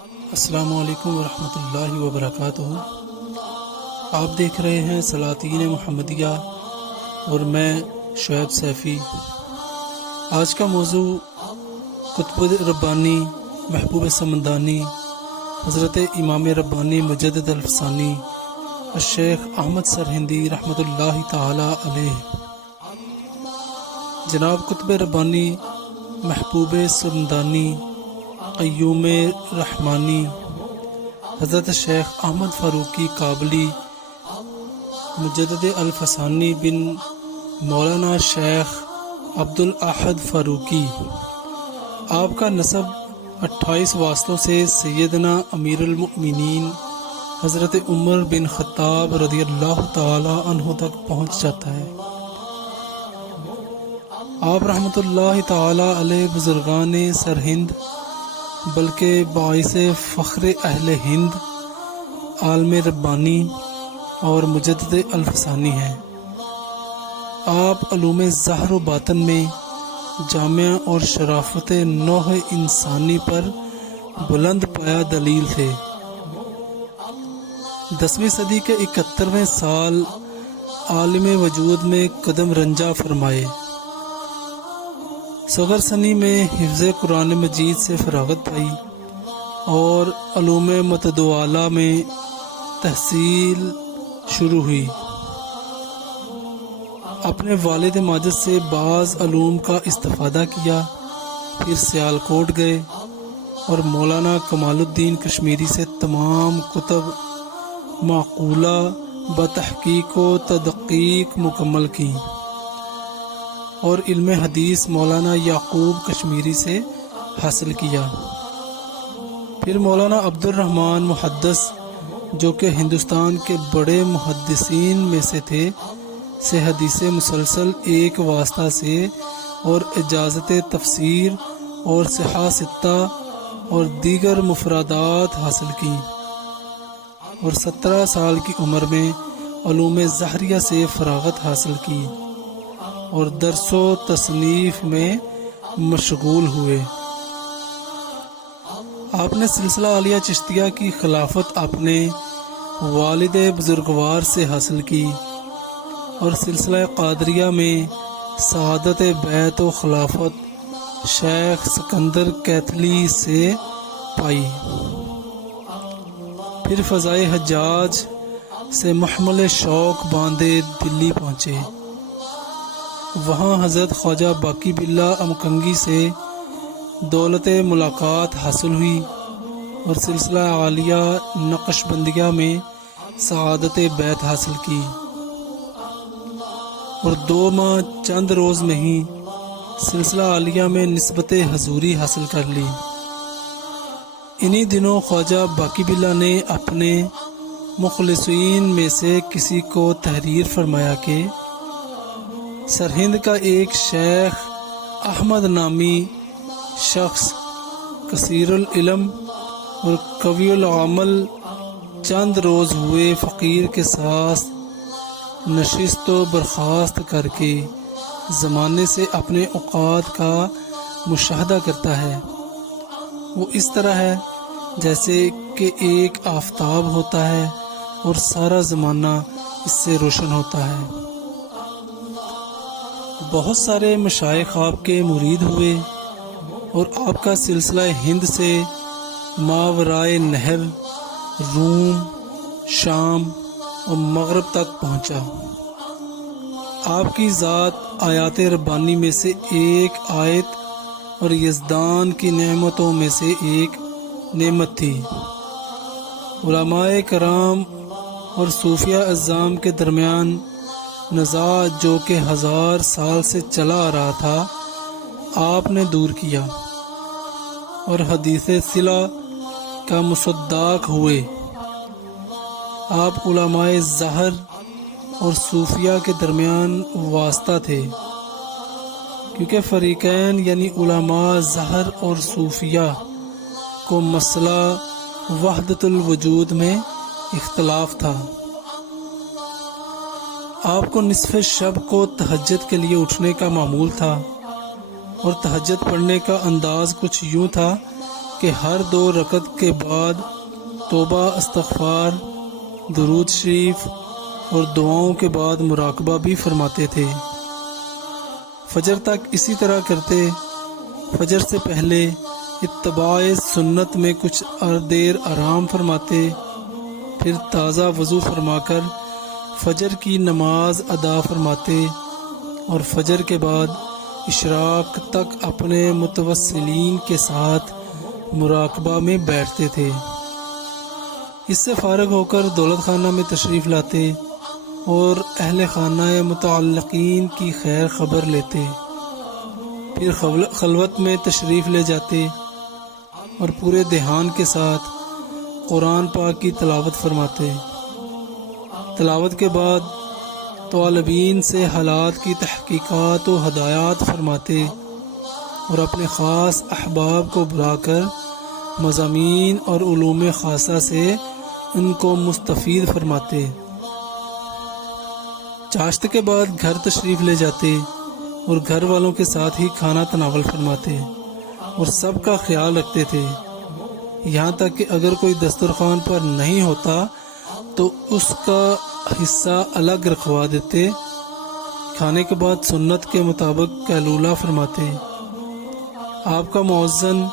السلام علیکم ورحمۃ اللہ وبرکاتہ۔ آپ دیکھ رہے ہیں سلاطین محمدیہ اور میں شعیب سیفی۔ آج کا موضوع قطب ربانی محبوب سمدانی حضرت امام ربانی مجدد الفسانی الشیخ احمد سرہندی رحمۃ اللہ تعالی علیہ۔ جناب قطب ربانی محبوب سمدانی قیوم رحمانی حضرت شیخ احمد فاروقی کابلی مجدد الفسانی بن مولانا شیخ عبد الاحد فاروقی، آپ کا نسب 28 واسطوں سے سیدنا امیر المؤمنین حضرت عمر بن خطاب رضی اللہ تعالی عنہ تک پہنچ جاتا ہے۔ آپ رحمۃ اللہ تعالی علیہ بزرگان سرہند بلکہ باعث فخر اہل ہند، عالم ربانی اور مجدد الفسانی ہیں۔ آپ علوم ظاہر و باطن میں جامع اور شرافت نوع انسانی پر بلند پایا دلیل تھے۔ 10ویں صدی کے 71ویں سال عالم وجود میں قدم رنجہ فرمائے۔ صغر سنی میں حفظ قرآن مجید سے فراغت پائی اور علوم متداولہ میں تحصیل شروع ہوئی۔ اپنے والد ماجد سے بعض علوم کا استفادہ کیا، پھر سیالکوٹ گئے اور مولانا کمال الدین کشمیری سے تمام کتب معقولہ بتحقیق و تدقیق مکمل کی اور علم حدیث مولانا یعقوب کشمیری سے حاصل کیا۔ پھر مولانا عبد الرحمن محدث، جو کہ ہندوستان کے بڑے محدثین میں سے تھے، سے حدیث مسلسل ایک واسطہ سے اور اجازت تفسیر اور صحاح ستہ اور دیگر مفردات حاصل کی، اور 17 سال کی عمر میں علوم ظاہریہ سے فراغت حاصل کی اور درس و تصنیف میں مشغول ہوئے۔ آپ نے سلسلہ عالیہ چشتیہ کی خلافت اپنے والد بزرگوار سے حاصل کی اور سلسلہ قادریہ میں سعادت بیعت و خلافت شیخ سکندر کیتھلی سے پائی۔ پھر فضائے حجاج سے محمل شوق باندھے دلی پہنچے۔ وہاں حضرت خواجہ باقی باللہ امکنگی سے دولت ملاقات حاصل ہوئی اور سلسلہ عالیہ نقش بندیہ میں سعادت بیعت حاصل کی اور 2 ماہ چند روز میں ہی سلسلہ عالیہ میں نسبت حضوری حاصل کر لی۔ انہی دنوں خواجہ باقی باللہ نے اپنے مخلصین میں سے کسی کو تحریر فرمایا کہ سرہند کا ایک شیخ احمد نامی شخص کثیر العلم اور قوی العمل چند روز ہوئے فقیر کے ساتھ نشست و برخاست کر کے زمانے سے اپنے اوقات کا مشاہدہ کرتا ہے۔ وہ اس طرح ہے جیسے کہ ایک آفتاب ہوتا ہے اور سارا زمانہ اس سے روشن ہوتا ہے۔ بہت سارے مشائخ آپ کے مرید ہوئے اور آپ کا سلسلہ ہند سے ماورائے نہر، روم، شام اور مغرب تک پہنچا۔ آپ کی ذات آیات ربانی میں سے ایک آیت اور یزدان کی نعمتوں میں سے ایک نعمت تھی۔ علماء کرام اور صوفیہ اعظام کے درمیان نزاع جو کہ 1000 سال سے چلا آ رہا تھا، آپ نے دور کیا اور حدیث صلہ کا مصداق ہوئے۔ آپ علماء ظاہر اور صوفیہ کے درمیان واسطہ تھے، کیونکہ فریقین یعنی علماء ظاہر اور صوفیہ کو مسئلہ وحدت الوجود میں اختلاف تھا۔ آپ کو نصف شب کو تہجد کے لیے اٹھنے کا معمول تھا اور تہجد پڑھنے کا انداز کچھ یوں تھا کہ ہر 2 رکعت کے بعد توبہ، استغفار، درود شریف اور دعاؤں کے بعد مراقبہ بھی فرماتے تھے۔ فجر تک اسی طرح کرتے۔ فجر سے پہلے اتباع سنت میں کچھ دیر آرام فرماتے، پھر تازہ وضو فرما کر فجر کی نماز ادا فرماتے اور فجر کے بعد اشراق تک اپنے متوسلین کے ساتھ مراقبہ میں بیٹھتے تھے۔ اس سے فارغ ہو کر دولت خانہ میں تشریف لاتے اور اہل خانہ متعلقین کی خیر خبر لیتے، پھر خلوت میں تشریف لے جاتے اور پورے دھیان کے ساتھ قرآن پاک کی تلاوت فرماتے۔ تلاوت کے بعد طالبین سے حالات کی تحقیقات و ہدایات فرماتے اور اپنے خاص احباب کو بلا کر مضامین اور علوم خاصہ سے ان کو مستفید فرماتے۔ چاشت کے بعد گھر تشریف لے جاتے اور گھر والوں کے ساتھ ہی کھانا تناول فرماتے اور سب کا خیال رکھتے تھے، یہاں تک کہ اگر کوئی دسترخوان پر نہیں ہوتا تو اس کا حصہ الگ رکھوا دیتے۔ کھانے کے بعد سنت کے مطابق قیلولہ فرماتے۔ آپ کا مؤذن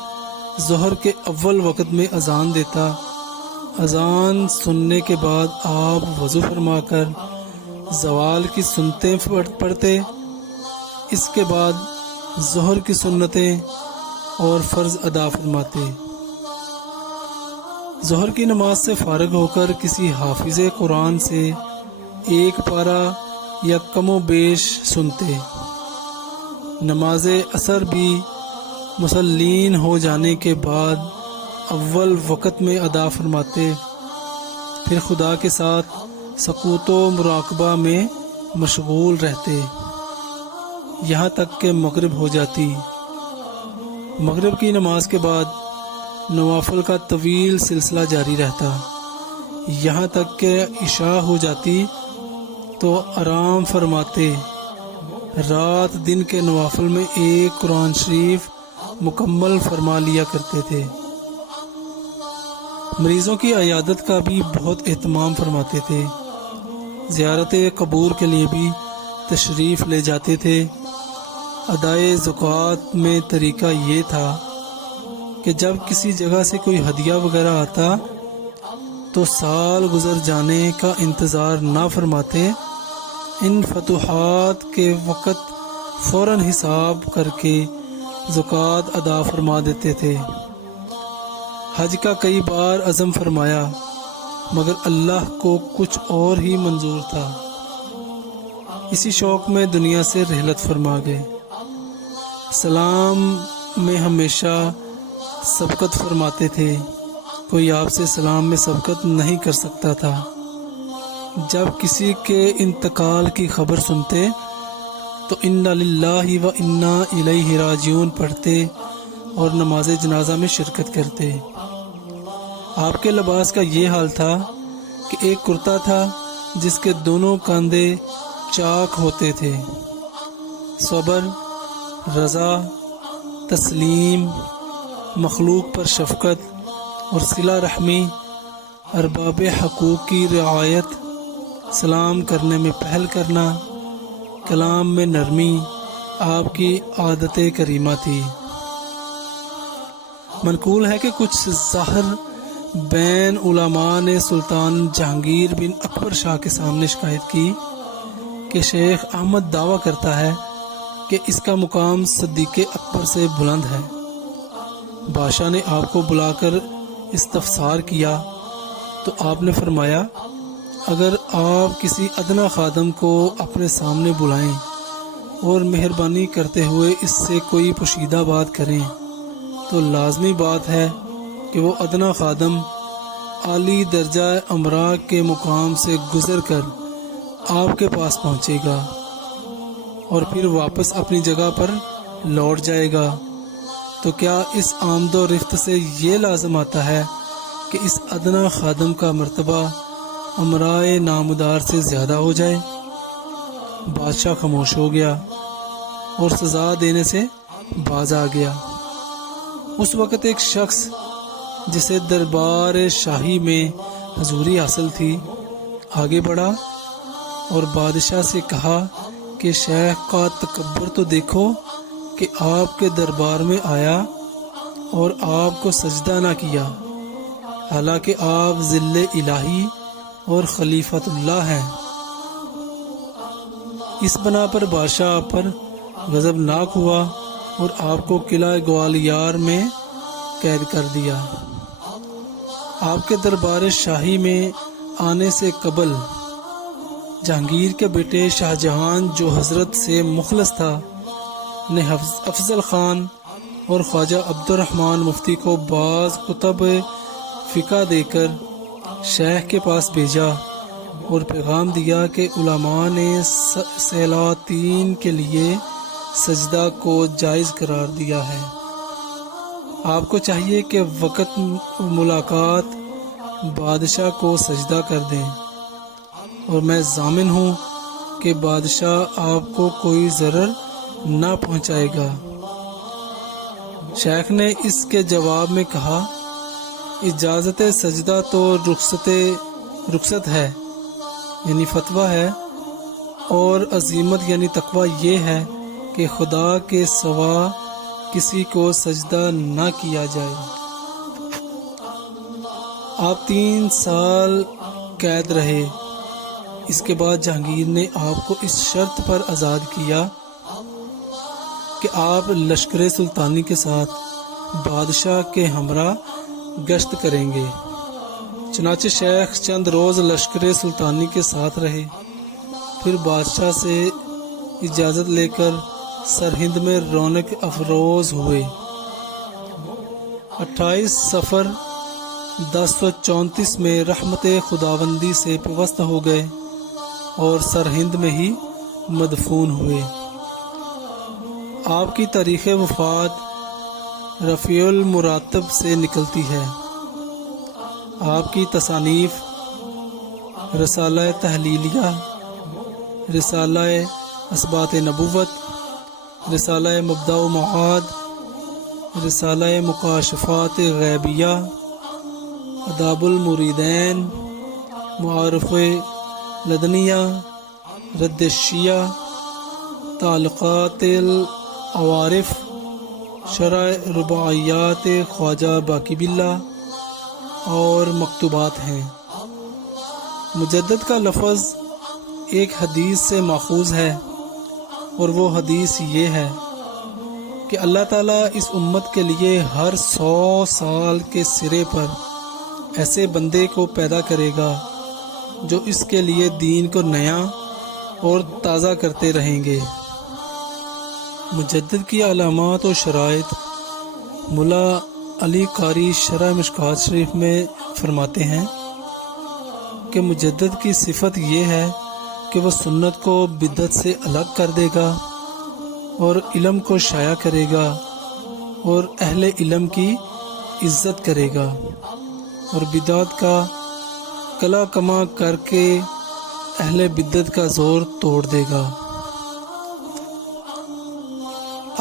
ظہر کے اول وقت میں اذان دیتا۔ اذان سننے کے بعد آپ وضو فرما کر زوال کی سنتیں پڑھتے، اس کے بعد ظہر کی سنتیں اور فرض ادا فرماتے۔ ظہر کی نماز سے فارغ ہو کر کسی حافظ قرآن سے 1 پارہ یا کم و بیش سنتے۔ نماز عصر بھی مسلین ہو جانے کے بعد اول وقت میں ادا فرماتے، پھر خدا کے ساتھ سکوت و مراقبہ میں مشغول رہتے یہاں تک کہ مغرب ہو جاتی۔ مغرب کی نماز کے بعد نوافل کا طویل سلسلہ جاری رہتا یہاں تک کہ عشاء ہو جاتی تو آرام فرماتے۔ رات دن کے نوافل میں 1 قرآن شریف مکمل فرما لیا کرتے تھے۔ مریضوں کی عیادت کا بھی بہت اہتمام فرماتے تھے۔ زیارت قبور کے لیے بھی تشریف لے جاتے تھے۔ ادائے زکوٰۃ میں طریقہ یہ تھا کہ جب کسی جگہ سے کوئی ہدیہ وغیرہ آتا تو سال گزر جانے کا انتظار نہ فرماتے، ان فتوحات کے وقت فوراً حساب کر کے زکوٰۃ ادا فرما دیتے تھے۔ حج کا کئی بار عزم فرمایا مگر اللہ کو کچھ اور ہی منظور تھا۔ اسی شوق میں دنیا سے رحلت فرما گئے۔ سلام میں ہمیشہ سبقت فرماتے تھے، کوئی آپ سے سلام میں سبقت نہیں کر سکتا تھا۔ جب کسی کے انتقال کی خبر سنتے تو انا للہ و انا الیہ راجعون پڑھتے اور نماز جنازہ میں شرکت کرتے۔ آپ کے لباس کا یہ حال تھا کہ ایک کرتا تھا جس کے دونوں کاندھے چاک ہوتے تھے۔ صبر، رضا، تسلیم، مخلوق پر شفقت اور صلہ رحمی، ارباب حقوق کی رعایت، سلام کرنے میں پہل کرنا، کلام میں نرمی آپ کی عادت کریمہ تھی۔ منقول ہے کہ کچھ ظاہر بین علماء نے سلطان جہانگیر بن اکبر شاہ کے سامنے شکایت کی کہ شیخ احمد دعویٰ کرتا ہے کہ اس کا مقام صدیق اکبر سے بلند ہے۔ بادشاہ نے آپ کو بلا کر استفسار کیا تو آپ نے فرمایا اگر آپ کسی ادنا خادم کو اپنے سامنے بلائیں اور مہربانی کرتے ہوئے اس سے کوئی پوشیدہ بات کریں تو لازمی بات ہے کہ وہ ادنا خادم عالی درجہ امراء کے مقام سے گزر کر آپ کے پاس پہنچے گا اور پھر واپس اپنی جگہ پر لوٹ جائے گا، تو کیا اس آمد و رفت سے یہ لازم آتا ہے کہ اس ادنا خادم کا مرتبہ امراء نامدار سے زیادہ ہو جائے؟ بادشاہ خاموش ہو گیا اور سزا دینے سے باز آ گیا۔ اس وقت ایک شخص جسے دربار شاہی میں حضوری حاصل تھی آگے بڑھا اور بادشاہ سے کہا کہ شیخ کا تکبر تو دیکھو کہ آپ کے دربار میں آیا اور آپ کو سجدہ نہ کیا، حالانکہ آپ ذل الہی اور خلیفۃ اللہ ہیں۔ اس بنا پر بادشاہ آپ پر غضبناک ہوا اور آپ کو قلعہ گوالیار میں قید کر دیا۔ آپ کے دربار شاہی میں آنے سے قبل جہانگیر کے بیٹے شاہ جہاں جو حضرت سے مخلص تھا نے افضل خان اور خواجہ عبد الرحمن مفتی کو بعض کتب فقہ دے کر شیخ کے پاس بھیجا اور پیغام دیا کہ علماء نے سلاطین کے لیے سجدہ کو جائز قرار دیا ہے، آپ کو چاہیے کہ وقت ملاقات بادشاہ کو سجدہ کر دیں، اور میں ضامن ہوں کہ بادشاہ آپ کو کوئی ضرر نہ پہنچائے گا۔ شیخ نے اس کے جواب میں کہا، اجازت سجدہ تو رخصت ہے یعنی فتویٰ ہے، اور عظیمت یعنی تقوی یہ ہے کہ خدا کے سوا کسی کو سجدہ نہ کیا جائے۔ آپ 3 سال قید رہے۔ اس کے بعد جہانگیر نے آپ کو اس شرط پر آزاد کیا کہ آپ لشکر سلطانی کے ساتھ بادشاہ کے ہمراہ گشت کریں گے۔ چنانچہ شیخ چند روز لشکر سلطانی کے ساتھ رہے، پھر بادشاہ سے اجازت لے کر سرہند میں رونق افروز ہوئے۔ 28 صفر 1034 میں رحمت خداوندی سے پیوست ہو گئے اور سرہند میں ہی مدفون ہوئے۔ آپ کی تاریخ وفات رفیع المراتب سے نکلتی ہے۔ آپ کی تصانیف رسالہ تحلیلیہ، رسالہ اثبات نبوت، رسالہ مبدأ و معاد، رسالہ مکاشفات غیبیہ، آداب المریدین، معارف لدنیہ، رد الشیعہ، تعلقات العوارف، شرح رباعیات خواجہ باقی باللہ اور مکتوبات ہیں۔ مجدد کا لفظ ایک حدیث سے ماخوذ ہے، اور وہ حدیث یہ ہے کہ اللہ تعالیٰ اس امت کے لیے ہر 100 سال کے سرے پر ایسے بندے کو پیدا کرے گا جو اس کے لیے دین کو نیا اور تازہ کرتے رہیں گے۔ مجدد کی علامات و شرائط ملا علی قاری شرح مشکات شریف میں فرماتے ہیں کہ مجدد کی صفت یہ ہے کہ وہ سنت کو بدعت سے الگ کر دے گا اور علم کو شائع کرے گا اور اہل علم کی عزت کرے گا، اور بدعت کا کلا کما کر کے اہل بدعت کا زور توڑ دے گا۔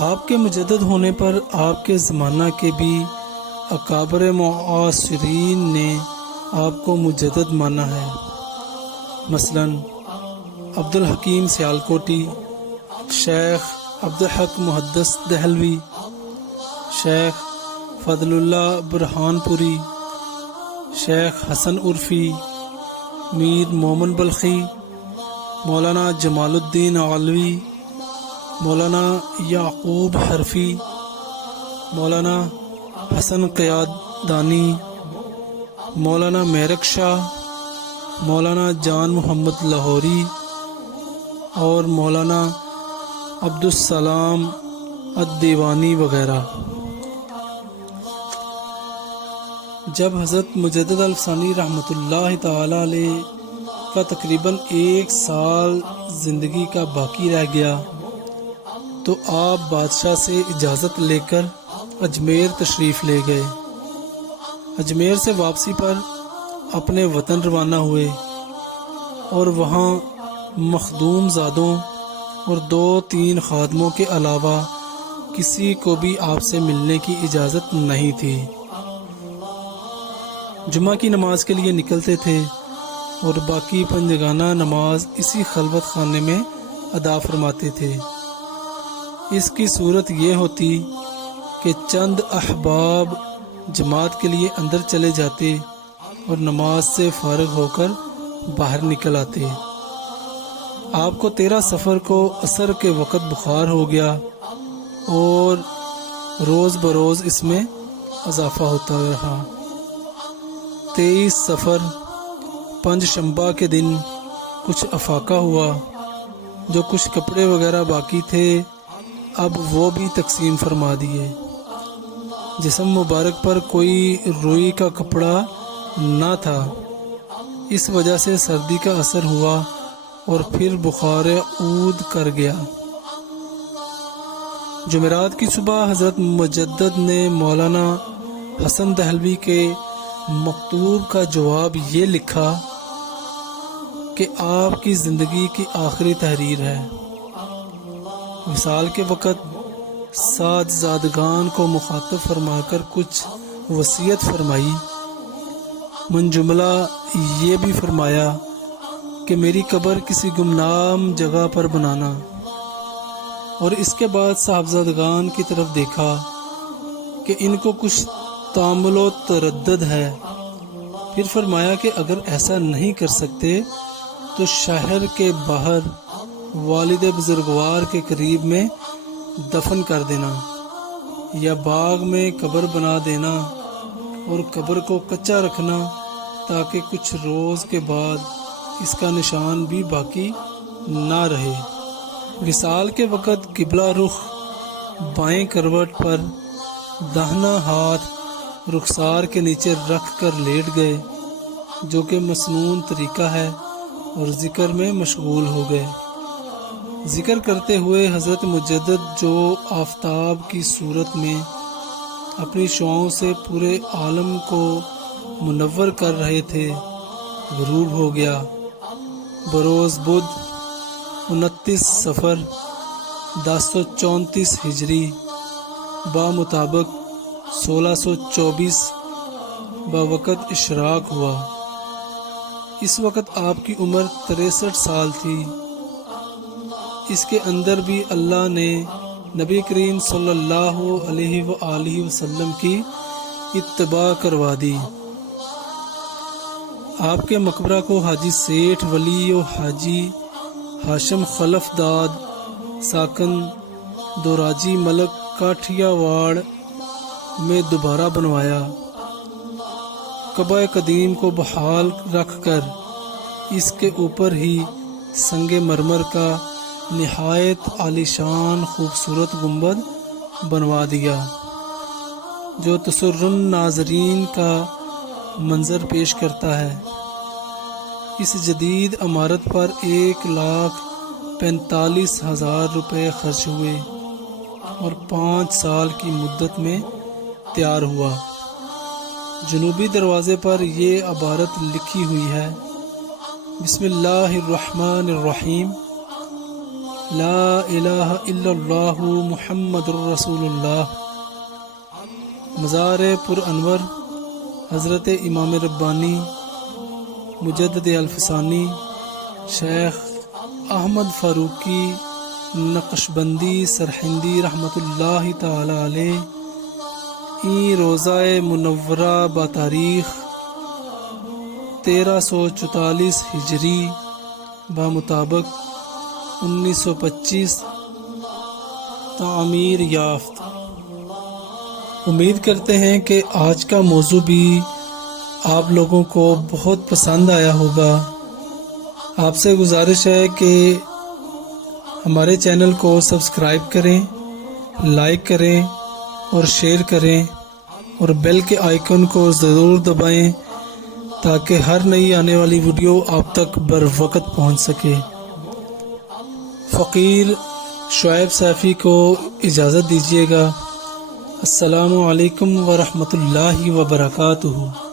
آپ کے مجدد ہونے پر آپ کے زمانہ کے بھی اکابر معاصرین نے آپ کو مجدد مانا ہے، مثلا عبد الحکیم سیالکوٹی، شیخ عبدالحق محدث دہلوی، شیخ فضل اللہ برہان پوری، شیخ حسن عرفی، میر مومن بلخی، مولانا جمال الدین علوی، مولانا یعقوب حرفی، مولانا حسن قیادانی، مولانا میرک شاہ، مولانا جان محمد لاہوری اور مولانا عبدالسلام الدیوانی وغیرہ۔ جب حضرت مجدد الفسانی رحمۃ اللہ تعالی علیہ کا تقریباً 1 سال زندگی کا باقی رہ گیا تو آپ بادشاہ سے اجازت لے کر اجمیر تشریف لے گئے۔ اجمیر سے واپسی پر اپنے وطن روانہ ہوئے اور وہاں مخدوم زادوں اور 2-3 خادموں کے علاوہ کسی کو بھی آپ سے ملنے کی اجازت نہیں تھی۔ جمعہ کی نماز کے لیے نکلتے تھے اور باقی پنجگانہ نماز اسی خلوت خانے میں ادا فرماتے تھے۔ اس کی صورت یہ ہوتی کہ چند احباب جماعت کے لیے اندر چلے جاتے اور نماز سے فارغ ہو کر باہر نکل آتے۔ آپ کو 13 صفر کو عصر کے وقت بخار ہو گیا اور روز بروز اس میں اضافہ ہوتا رہا۔ 23 صفر پنج شنبہ کے دن کچھ افاقہ ہوا۔ جو کچھ کپڑے وغیرہ باقی تھے اب وہ بھی تقسیم فرما دیے۔ جسم مبارک پر کوئی روئی کا کپڑا نہ تھا، اس وجہ سے سردی کا اثر ہوا اور پھر بخار عود کر گیا۔ جمعرات کی صبح حضرت مجدد نے مولانا حسن دہلوی کے مکتوب کا جواب یہ لکھا کہ آپ کی زندگی کی آخری تحریر ہے۔ وصال کے وقت ساجزادگان کو مخاطب فرما کر کچھ وصیت فرمائی۔ من جملہ یہ بھی فرمایا کہ میری قبر کسی گمنام جگہ پر بنانا، اور اس کے بعد صاحبزادگان کی طرف دیکھا کہ ان کو کچھ تامل و تردد ہے۔ پھر فرمایا کہ اگر ایسا نہیں کر سکتے تو شہر کے باہر والد بزرگوار کے قریب میں دفن کر دینا، یا باغ میں قبر بنا دینا اور قبر کو کچا رکھنا تاکہ کچھ روز کے بعد اس کا نشان بھی باقی نہ رہے۔ وصال کے وقت قبلہ رخ بائیں کروٹ پر داہنا ہاتھ رخسار کے نیچے رکھ کر لیٹ گئے، جو کہ مسنون طریقہ ہے، اور ذکر میں مشغول ہو گئے۔ ذکر کرتے ہوئے حضرت مجدد جو آفتاب کی صورت میں اپنی شعاعوں سے پورے عالم کو منور کر رہے تھے، غروب ہو گیا۔ بروز بدھ 29 صفر 1034 ہجری بامطابق 1624 بوقت اشراق ہوا۔ اس وقت آپ کی عمر 63 سال تھی۔ اس کے اندر بھی اللہ نے نبی کریم صلی اللہ علیہ وآلہ وسلم کی اتباع کروا دی۔ آپ کے مقبرہ کو حاجی سیٹھ ولی و حاجی ہاشم خلف داد ساکن دوراجی ملک کاٹھیا واڑ میں دوبارہ بنوایا۔ قبہ قدیم کو بحال رکھ کر اس کے اوپر ہی سنگ مرمر کا نہایت عالیشان خوبصورت گنبد بنوا دیا، جو تسرن ناظرین کا منظر پیش کرتا ہے۔ اس جدید عمارت پر 1,45,000 روپے خرچ ہوئے اور 5 سال کی مدت میں تیار ہوا۔ جنوبی دروازے پر یہ عبارت لکھی ہوئی ہے: بسم اللہ الرحمن الرحیم، لا الہ الا اللہ محمد الرسول اللہ۔ مزار پر انور حضرت امام ربانی مجدد الفسانی شیخ احمد فاروقی نقشبندی سرہندی رحمۃ اللہ تعالی علیہ، این روزہ منورہ بتاریخ 1344 ہجری بمطابق 1925 تعمیر یافت۔ امید کرتے ہیں کہ آج کا موضوع بھی آپ لوگوں کو بہت پسند آیا ہوگا۔ آپ سے گزارش ہے کہ ہمارے چینل کو سبسکرائب کریں، لائک کریں اور شیئر کریں، اور بیل کے آئیکن کو ضرور دبائیں تاکہ ہر نئی آنے والی ویڈیو آپ تک بر وقت پہنچ سکے۔ فقیر شعیب سیفی کو اجازت دیجیے گا۔ السلام علیکم ورحمۃ اللہ وبرکاتہ۔